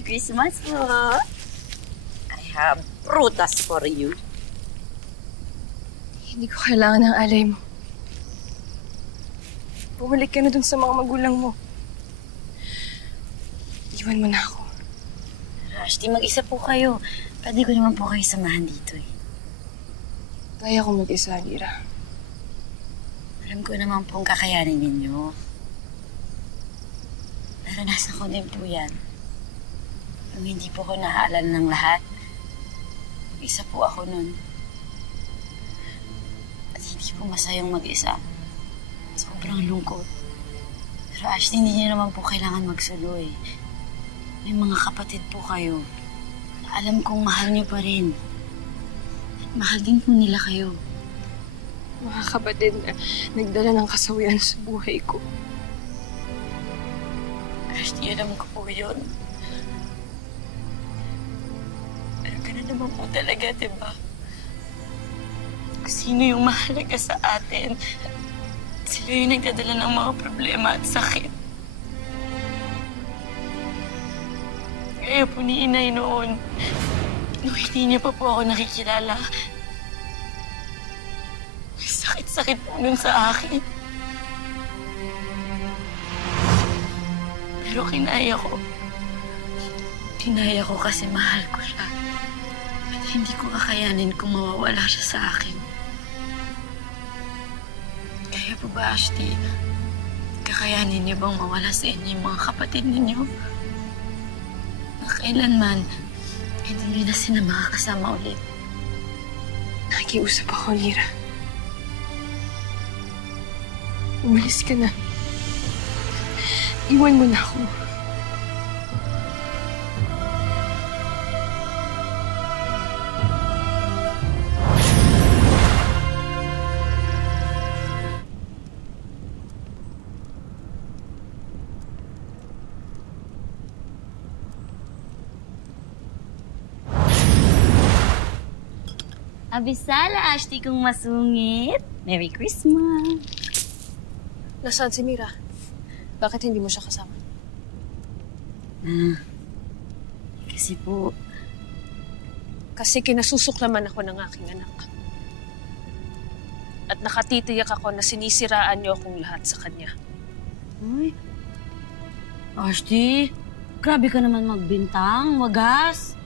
Merry Christmas po. I have prutas for you. Hindi ko kailangan ng alay mo. Bumalik ka na dun sa mga magulang mo. Iwan mo na ako. Ashti, mag-isa po kayo. Pwede ko naman po kayo samahan dito eh. Kaya ko mag-isa, Lira. Alam ko naman pong kakayanin ninyo. Naranasan ko din po yan. Nung hindi po ko naaalala ng lahat, isa po ako nun. At hindi po masayang mag-isa. Sobrang lungkot. Pero Ashley, hindi niyo naman po kailangan magsulo eh. May mga kapatid po kayo. Alam kong mahal niyo pa rin. At mahal din po nila kayo. Mga kapatid na nagdala ng kasawian sa buhay ko. Ashley, alam ko po yun. Pero ganun naman po talaga, diba? Sino yung mahalaga sa atin? Sila yung nagdadala ng mga problema at sakit. Kaya po ni Inay noon, nung hindi niya pa po ako nakikilala, sakit-sakit po nun sa akin. Pero kinaya ko. Kinaya ko kasi mahal ko siya. At hindi ko kakayanin kung mawawala siya sa akin. Kaya po ba, Ashti, kakayanin niyo bang mawala sa inyo yung mga kapatid ninyo? Na kailanman, hindi niyo na sila makakasama ulit. Nakiusap ako, Lira. Umalis ka na. Iwan mo na ako. Abisala, Ashti kong masungit. Merry Christmas! Nasaan si Mira? Bakit hindi mo siya kasama? Kasi po... Kasi kinasusuklaman ako ng aking anak. At nakatitiyak ako na sinisiraan niyo akong lahat sa kanya. Uy, Ashti, grabe ka naman magbintang, wagas.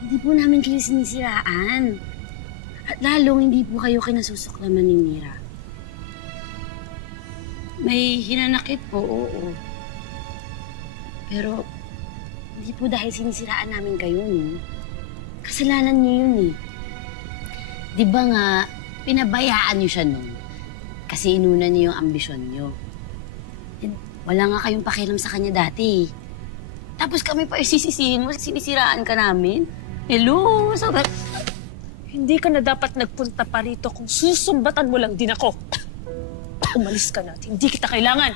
Hindi po namin kayo sinisiraan. At lalong hindi po kayo kinasusuklaman ni Mira. May hinanakit po, oo. Pero hindi po dahil sinisiraan namin kayo, no? Kasalanan niyo yun eh. Di ba nga, pinabayaan niyo siya nun? Kasi inuna niyo yung ambisyon niyo. And wala nga kayong pakialam sa kanya dati. Tapos kami pa isisisihin mo, sinisiraan ka namin. Hello, sabat. Hindi ka na dapat nagpunta pa rito kung susumbatan mo lang din ako. Umalis ka na at hindi kita kailangan.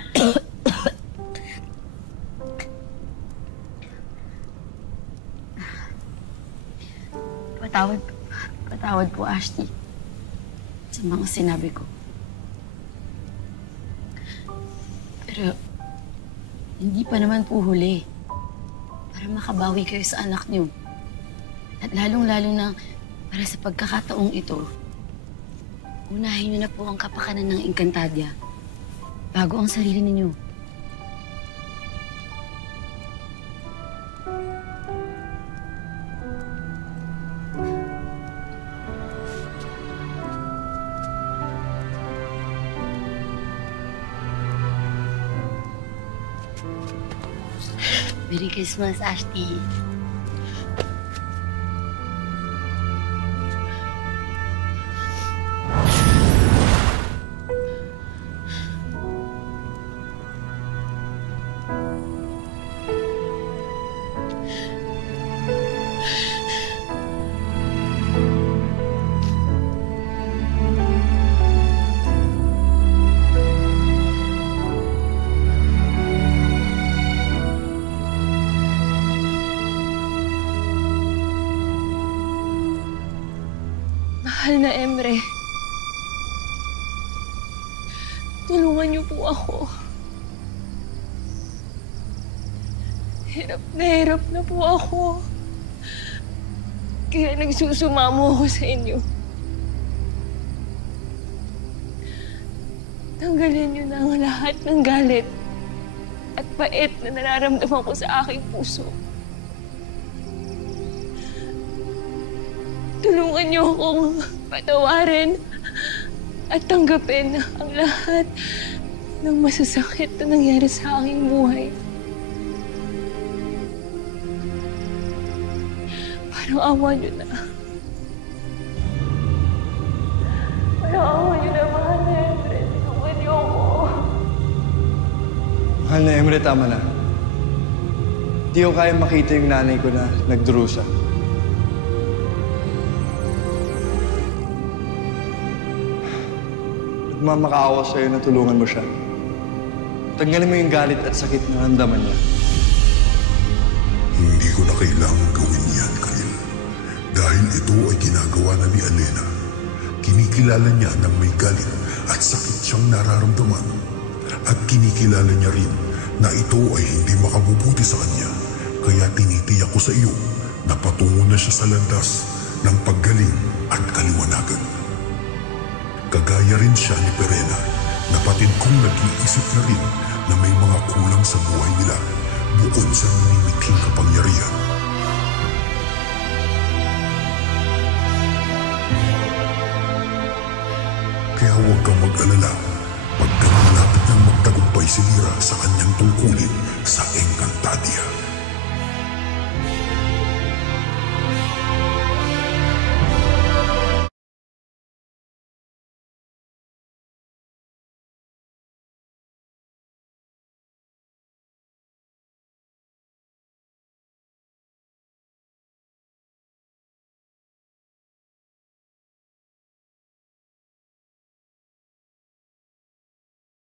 Patawad po, Ashti. Sa mga sinabi ko. Pero, hindi pa naman po huli. Para makabawi kayo sa anak niyo. At lalong-lalo na para sa pagkakataong ito, unahin niyo na po ang kapakanan ng Encantadia bago ang sarili ninyo. Merry Christmas, Ashti. Mahal na Emre. Tulungan niyo po ako. Hirap na po ako. Kaya nagsusumamo ako sa inyo. Tanggalin niyo na ang lahat ng galit at pait na nararamdaman ko sa aking puso. Tulungan niyo akong patawarin at tanggapin ang lahat ng masasakit na nangyari sa aking buhay. Parang awa niyo na. Parang awa niyo na, mahal na Emre. Tulungan niyo ako. Mahal na Emre, tama na. Hindi ko kaya makita yung nanay ko na nagdurusa. Nagmamakaawa sa'yo na tulungan mo siya. Tanggalin mo yung galit at sakit na naramdaman niya. Hindi ko na kailangan gawin yan, Kyle. Dahil ito ay ginagawa na ni Elena. Kinikilala niya ng may galit at sakit siyang nararamdaman. At kinikilala niya rin na ito ay hindi makabubuti sa kanya. Kaya tinitiyak ko sa iyo na patungo na siya sa landas ng paggaling at kaliwanagan. Kagaya rin siya ni Perena, napatid kong nag-iisip na rin na may mga kulang sa buhay nila bukod sa minimiting kapangyarihan. Kaya huwag kang mag-alala pagka malapit nang magtagumpay si Lyra sa kanyang tungkulin sa Encantadia.